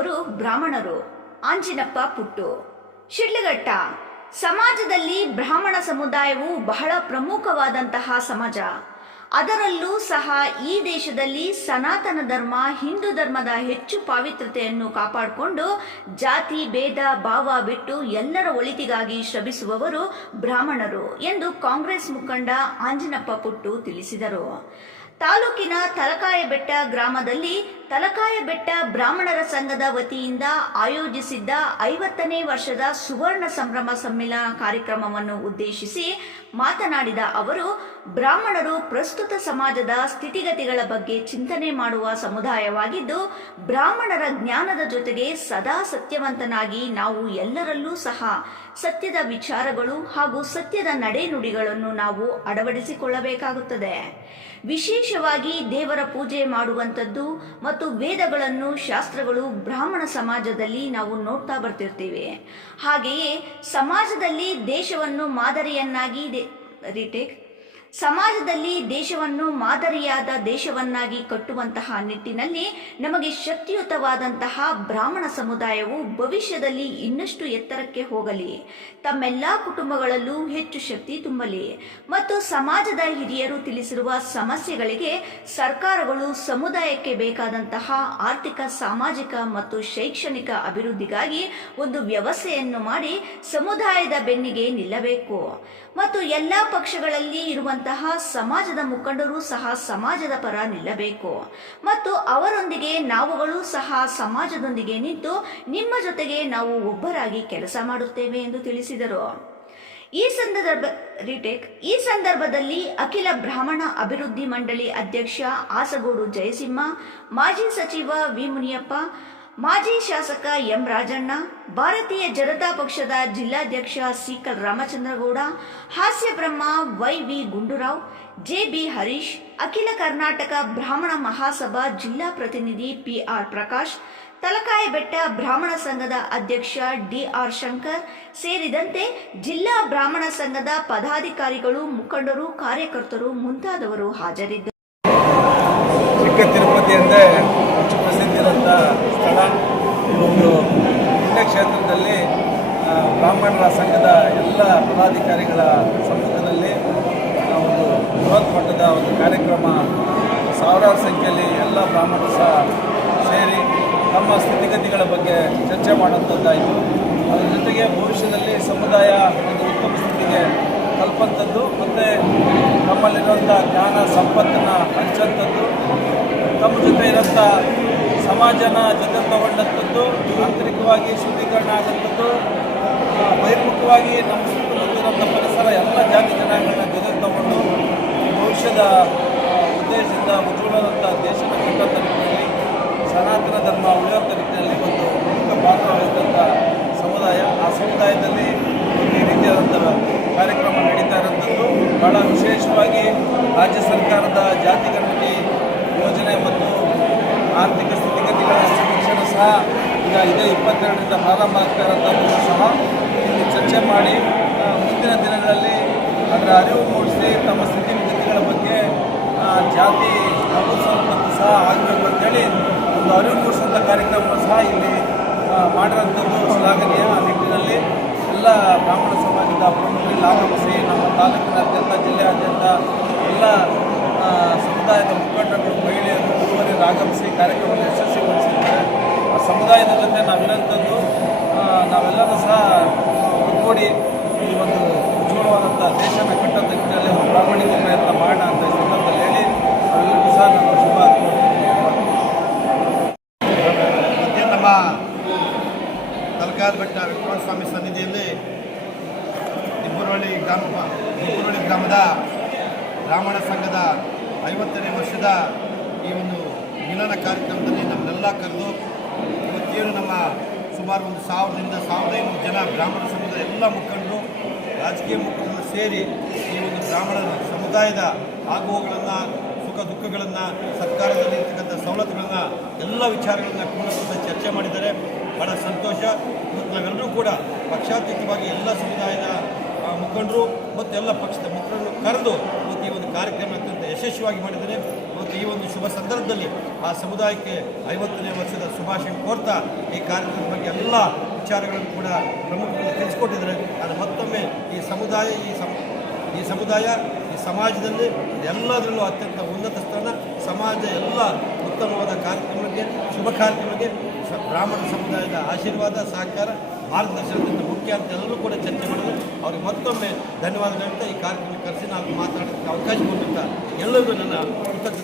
ಸೃಷ್ಟಿಸುವವರು ಬ್ರಾಹ್ಮಣರು. ಆಂಜಿನಪ್ಪ ಪುಟ್ಟು. ಶಿಡ್ಲಘಟ್ಟ. ಸಮಾಜದಲ್ಲಿ ಬ್ರಾಹ್ಮಣ ಸಮುದಾಯವು ಬಹಳ ಪ್ರಮುಖವಾದಂತಹ ಸಮಾಜ. ಅದರಲ್ಲೂ ಸಹ ಈ ದೇಶದಲ್ಲಿ ಸನಾತನ ಧರ್ಮ, ಹಿಂದೂ ಧರ್ಮದ ಹೆಚ್ಚು ಪಾವಿತ್ರತೆಯನ್ನು ಕಾಪಾಡಿಕೊಂಡು ಜಾತಿ ಭೇದ ಭಾವ ಬಿಟ್ಟು ಎಲ್ಲರ ಒಳಿತಿಗಾಗಿ ಶ್ರಮಿಸುವವರು ಬ್ರಾಹ್ಮಣರು ಎಂದು ಕಾಂಗ್ರೆಸ್ ಮುಖಂಡ ಆಂಜಿನಪ್ಪ ಪುಟ್ಟು ತಿಳಿಸಿದರು. ತಾಲೂಕಿನ ತಲಕಾಯಬೆಟ್ಟ ಗ್ರಾಮದಲ್ಲಿ ತಲಕಾಯಬೆಟ್ಟ ಬ್ರಾಹ್ಮಣರ ಸಂಘದ ವತಿಯಿಂದ ಆಯೋಜಿಸಿದ್ದ 50ನೇ ವರ್ಷದ ಸುವರ್ಣ ಸಂಭ್ರಮ ಸಮ್ಮೇಳನ ಕಾರ್ಯಕ್ರಮವನ್ನು ಉದ್ದೇಶಿಸಿ ಮಾತನಾಡಿದ ಅವರು, ಬ್ರಾಹ್ಮಣರು ಪ್ರಸ್ತುತ ಸಮಾಜದ ಸ್ಥಿತಿಗತಿಗಳ ಬಗ್ಗೆ ಚಿಂತನೆ ಮಾಡುವ ಸಮುದಾಯವಾಗಿದ್ದು, ಬ್ರಾಹ್ಮಣರ ಜ್ಞಾನದ ಜೊತೆಗೆ ಸದಾ ಸತ್ಯವಂತನಾಗಿ ನಾವು ಎಲ್ಲರಲ್ಲೂ ಸಹ ಸತ್ಯದ ವಿಚಾರಗಳು ಹಾಗೂ ಸತ್ಯದ ನಡೆನುಡಿಗಳನ್ನು ನಾವು ಅಳವಡಿಸಿಕೊಳ್ಳಬೇಕಾಗುತ್ತದೆ. ವಿಶೇಷವಾಗಿ ದೇವರ ಪೂಜೆ ಮಾಡುವಂಥದ್ದು ಮತ್ತು ವೇದಗಳನ್ನು, ಶಾಸ್ತ್ರಗಳು ಬ್ರಾಹ್ಮಣ ಸಮಾಜದಲ್ಲಿ ನಾವು ನೋಡ್ತಾ ಬರ್ತಿರ್ತೀವಿ. ಹಾಗೆಯೇ ಸಮಾಜದಲ್ಲಿ ದೇಶವನ್ನು ಮಾದರಿಯಾದ ದೇಶವನ್ನಾಗಿ ಕಟ್ಟುವಂತಹ ನಿಟ್ಟಿನಲ್ಲಿ ನಮಗೆ ಶಕ್ತಿಯುತವಾದಂತಹ ಬ್ರಾಹ್ಮಣ ಸಮುದಾಯವು ಭವಿಷ್ಯದಲ್ಲಿ ಇನ್ನಷ್ಟು ಎತ್ತರಕ್ಕೆ ಹೋಗಲಿ, ತಮ್ಮೆಲ್ಲ ಕುಟುಂಬಗಳಲ್ಲೂ ಹೆಚ್ಚು ಶಕ್ತಿ ತುಂಬಲಿ ಮತ್ತು ಸಮಾಜದ ಹಿರಿಯರು ತಿಳಿಸಿರುವ ಸಮಸ್ಯೆಗಳಿಗೆ ಸರ್ಕಾರಗಳು ಸಮುದಾಯಕ್ಕೆ ಬೇಕಾದಂತಹ ಆರ್ಥಿಕ, ಸಾಮಾಜಿಕ ಮತ್ತು ಶೈಕ್ಷಣಿಕ ಅಭಿವೃದ್ಧಿಗಾಗಿ ಒಂದು ವ್ಯವಸ್ಥೆಯನ್ನು ಮಾಡಿ ಸಮುದಾಯದ ಬೆನ್ನಿಗೆ ನಿಲ್ಲಬೇಕು ಮತ್ತು ಎಲ್ಲ ಪಕ್ಷಗಳಲ್ಲಿ ಇರುವಂತಹ ಸಮಾಜದ ಮುಖಂಡರು ಸಹ ಸಮಾಜದ ಪರ ನಿಲ್ಲಬೇಕು ಮತ್ತು ಅವರೊಂದಿಗೆ ನಾವುಗಳು ಸಹ ಸಮಾಜದೊಂದಿಗೆ ನಿಂತು ನಿಮ್ಮ ಜೊತೆಗೆ ನಾವು ಒಬ್ಬರಾಗಿ ಕೆಲಸ ಮಾಡುತ್ತೇವೆ ಎಂದು ತಿಳಿಸಿದರು. ಈ ಸಂದರ್ಭದಲ್ಲಿ ಅಖಿಲ ಬ್ರಾಹ್ಮಣ ಅಭಿವೃದ್ಧಿ ಮಂಡಳಿ ಅಧ್ಯಕ್ಷ ಆಸಗೋಡು ಜಯಸಿಂಹ, ಮಾಜಿ ಸಚಿವ ವಿ ಮುನಿಯಪ್ಪ, ಮಾಜಿ ಶಾಸಕ ಎಂ ರಾಜಣ್ಣ, ಭಾರತೀಯ ಜನತಾ ಪಕ್ಷದ ಜಿಲ್ಲಾಧ್ಯಕ್ಷ ಸಿಕಲ್ ರಾಮಚಂದ್ರಗೌಡ, ಹಾಸ್ಯ ಬ್ರಹ್ಮ Y V Gundurao, J B Harish, ಅಖಿಲ ಕರ್ನಾಟಕ ಬ್ರಾಹ್ಮಣ ಮಹಾಸಭಾ ಜಿಲ್ಲಾ ಪ್ರತಿನಿಧಿ ಪಿ ಆರ್ ಪ್ರಕಾಶ್, ತಲಕಾಯಬೆಟ್ಟ ಬ್ರಾಹ್ಮಣ ಸಂಘದ ಅಧ್ಯಕ್ಷ ಡಿ ಆರ್ ಶಂಕರ್ ಸೇರಿದಂತೆ ಜಿಲ್ಲಾ ಬ್ರಾಹ್ಮಣ ಸಂಘದ ಪದಾಧಿಕಾರಿಗಳು, ಮುಖಂಡರು, ಕಾರ್ಯಕರ್ತರು ಮುಂತಾದವರು ಹಾಜರಿದ್ದರು. ತಿರುಪತಿ ಎಂದೇ ಪ್ರಸಿದ್ಧಿರಂಥ ಸ್ಥಳ. ಈ ಒಂದು ಪುಣ್ಯಕ್ಷೇತ್ರದಲ್ಲಿ ಬ್ರಾಹ್ಮಣರ ಸಂಘದ ಎಲ್ಲ ಪದಾಧಿಕಾರಿಗಳ ಸಮ್ಮುಖದಲ್ಲಿ ಒಂದು ಬೃಹತ್ ಮಟ್ಟದ ಒಂದು ಕಾರ್ಯಕ್ರಮ, ಸಾವಿರಾರು ಸಂಖ್ಯೆಯಲ್ಲಿ ಎಲ್ಲ ಬ್ರಾಹ್ಮಣರು ಸಹ ಸೇರಿ ತಮ್ಮ ಸ್ಥಿತಿಗತಿಗಳ ಬಗ್ಗೆ ಚರ್ಚೆ ಮಾಡುವಂಥದ್ದಾಯಿತು. ಅದರ ಜೊತೆಗೆ ಭವಿಷ್ಯದಲ್ಲಿ ಸಮುದಾಯ ಒಂದು ಉತ್ತಮ ಸ್ಥಿತಿಗೆ ತಲುಪಂಥದ್ದು ಮತ್ತು ನಮ್ಮಲ್ಲಿರುವಂಥ ಜ್ಞಾನ ಸಂಪತ್ತನ್ನು ಹಂಚಂಥದ್ದು, ತಮ್ಮ ಜೊತೆ ಇರೋಂಥ ಸಮಾಜನ ಜೊತೆ ತಗೊಂಡಂಥದ್ದು, ಆಂತರಿಕವಾಗಿ ಶುದ್ಧೀಕರಣ ಆಗುವಂಥದ್ದು, ಬಹಿರ್ಮುಖವಾಗಿ ನಮ್ಮ ಸುತ್ತಮುತ್ತಲಿರುವಂಥ ಪರಿಸರ ಎಲ್ಲ ಜಾತಿ ಜನಾಂಗಗಳನ್ನ ಜೊತೆ ತಗೊಂಡು ಭವಿಷ್ಯದ ಉದ್ದೇಶದಿಂದ ಉಜ್ವಲವಾದಂಥ ದೇಶದ ಕಟ್ಟುವಂಥ ನಿಟ್ಟಿನಲ್ಲಿ, ಸನಾತನ ಧರ್ಮ ಉಳಿಯುವಂಥ ನಿಟ್ಟಿನಲ್ಲಿ ಒಂದು ಪ್ರಮುಖ ಪಾತ್ರ ವಹಿಸಿದಂಥ ಸಮುದಾಯ. ಆ ಸಮುದಾಯದಲ್ಲಿ ಈ ರೀತಿಯಾದಂಥ ಕಾರ್ಯಕ್ರಮ ನಡೀತಾ ಇರೋಂಥದ್ದು ಭಾಳ ವಿಶೇಷವಾಗಿ ರಾಜ್ಯ ಸರ್ಕಾರದ ಜಾತಿ ಗಣತಿ ಯೋಜನೆ ಮತ್ತು ಆರ್ಥಿಕ ಸ್ಥಿತಿಗತಿಗಳ ಸಮೀಕ್ಷೆನೂ ಸಹ ಈಗ ಇದೇ 22ರಿಂದ ಪ್ರಾರಂಭ ಆಗ್ತಾ ಇರೋಂಥದ್ದು ಸಹ ಇಲ್ಲಿ ಚರ್ಚೆ ಮಾಡಿ ಮುಂದಿನ ದಿನಗಳಲ್ಲಿ ಅದರ ಅರಿವು ಮೂಡಿಸಿ ತಮ್ಮ ಸ್ಥಿತಿಗತಿಗಳ ಬಗ್ಗೆ ಜಾತಿ ನಮೂದಿಸುವಂಥದ್ದು ಸಹ ಆಗಬೇಕು ಅಂತೇಳಿ ಒಂದು ಅರಿವು ಮೂಡಿಸುವಂಥ ಕಾರ್ಯಕ್ರಮ ಸಹ ಇಲ್ಲಿ ಮಾಡಿರೋಂಥದ್ದು ಶ್ಲಾಘನೀಯ. ಆ ನಿಟ್ಟಿನಲ್ಲಿ ಎಲ್ಲ ಬ್ರಾಹ್ಮಣ ಸಮಾಜದ ಪ್ರಮುಖರಲ್ಲಿ ಆಗಮಿಸಿ ನಮ್ಮ ತಾಲೂಕಿನಾದ್ಯಂತ, ಜಿಲ್ಲೆಯಾದ್ಯಂತ ಎಲ್ಲ ಸಮುದಾಯದ ಮುಖಂಡರು, ಮಹಿಳೆಯರು, ಗುರುವರಿಯರು ಆಗಮಿಸಿ ಕಾರ್ಯಕ್ರಮವನ್ನು ಯಶಸ್ವಿಗೊಳಿಸಿದ್ದಾರೆ. ಆ ಸಮುದಾಯದ ಜೊತೆ ನಾವಿರೋಂಥದ್ದು ನಾವೆಲ್ಲರೂ ಸಹ ಒಗ್ಗೂಡಿ ಈ ಒಂದು ಉಜ್ವಲವಾದಂಥ ದೇಶನ ಕಟ್ಟೋದ ನಿಟ್ಟಿನಲ್ಲಿ ಒಂದು ಪ್ರಾಮಾಣಿಕ ಪ್ರಯತ್ನ ಮಾಡೋಣ ಅಂತ ಈ ಸಂದರ್ಭದಲ್ಲಿ ಹೇಳಿ ಅವರೆಲ್ಲರಿಗೂ ಸಹ ನಾನು ಶುಭ ನಮ್ಮ ತಲಕಾಯಬೆಟ್ಟ ವೆಂಕಟಸ್ವಾಮಿ ಸನ್ನಿಧಿಯಲ್ಲಿ ದಿಬ್ಬುರಳ್ಳಿ ಗ್ರಾಮದ ಬ್ರಾಹ್ಮಣ ಸಂಘದ 50ನೇ ವರ್ಷದ ಈ ಒಂದು ಮಿಲನ ಕಾರ್ಯಕ್ರಮದಲ್ಲಿ ನಮ್ಮನ್ನೆಲ್ಲ ಕರೆದು ಇವತ್ತೇನು ನಮ್ಮ ಸುಮಾರು ಒಂದು 1000ರಿಂದ 1500 ಜನ ಬ್ರಾಹ್ಮಣ ಸಮುದಾಯ ಎಲ್ಲ ಮುಖಂಡರು, ರಾಜಕೀಯ ಮುಖಂಡರು ಸೇರಿ ಈ ಒಂದು ಬ್ರಾಹ್ಮಣ ಸಮುದಾಯದ ಆಗುವಗಳನ್ನು, ಸುಖ ದುಃಖಗಳನ್ನು, ಸರ್ಕಾರದಲ್ಲಿ ಇರ್ತಕ್ಕಂಥ ಸವಲತ್ತುಗಳನ್ನು, ಎಲ್ಲ ವಿಚಾರಗಳನ್ನು ಕೂಡಲೇ ಚರ್ಚೆ ಮಾಡಿದ್ದಾರೆ. ಭಾಳ ಸಂತೋಷ. ಮತ್ತು ನಾವೆಲ್ಲರೂ ಕೂಡ ಪಕ್ಷಾತೀತವಾಗಿ ಎಲ್ಲ ಸಮುದಾಯದ ಮುಖಂಡರು ಮತ್ತು ಎಲ್ಲ ಪಕ್ಷದ ಮುಖಂಡರು ಕರೆದು ಇವತ್ತು ಈ ಒಂದು ಕಾರ್ಯಕ್ರಮ ಅತ್ಯಂತ ಯಶಸ್ವಿಯಾಗಿ ಮಾಡಿದ್ದಾರೆ. ಇವತ್ತು ಈ ಒಂದು ಶುಭ ಸಂದರ್ಭದಲ್ಲಿ ಆ ಸಮುದಾಯಕ್ಕೆ 50ನೇ ವರ್ಷದ ಶುಭಾಶಯ ಕೋರ್ತಾ ಈ ಕಾರ್ಯಕ್ರಮದ ಬಗ್ಗೆ ಎಲ್ಲ ವಿಚಾರಗಳನ್ನು ಕೂಡ ಪ್ರಮುಖವಾಗಿ ತಿಳಿಸ್ಕೊಟ್ಟಿದ್ದಾರೆ. ಅದು ಮತ್ತೊಮ್ಮೆ ಈ ಸಮುದಾಯ ಈ ಸಮಾಜದಲ್ಲಿ ಎಲ್ಲದರಲ್ಲೂ ಅತ್ಯಂತ ಉನ್ನತ ಸ್ಥಾನ, ಸಮಾಜ ಎಲ್ಲ ಉತ್ತಮವಾದ ಕಾರ್ಯಕ್ರಮಕ್ಕೆ, ಶುಭ ಕಾರ್ಯಕ್ರಮಕ್ಕೆ ಬ್ರಾಹ್ಮಣ ಸಮುದಾಯದ ಆಶೀರ್ವಾದ, ಸಹಕಾರ, ಮಾರ್ಗದರ್ಶನದಿಂದ ಮುಖ್ಯ ಅಂತ ಎಲ್ಲರೂ ಕೂಡ ಚರ್ಚೆ ಮಾಡಿದ್ರು. ಅವ್ರಿಗೆ ಮತ್ತೊಮ್ಮೆ ಧನ್ಯವಾದಗಳು ಅಂತ ಈ ಕಾರ್ಯಕ್ರಮ ಕರೆಸಿ ನಾವು ಮಾತಾಡೋದಕ್ಕೆ ಅವಕಾಶ ಕೊಟ್ಟಂತ ಎಲ್ಲರಿಗೂ ನನ್ನ ಕೃತಜ್ಞತೆ.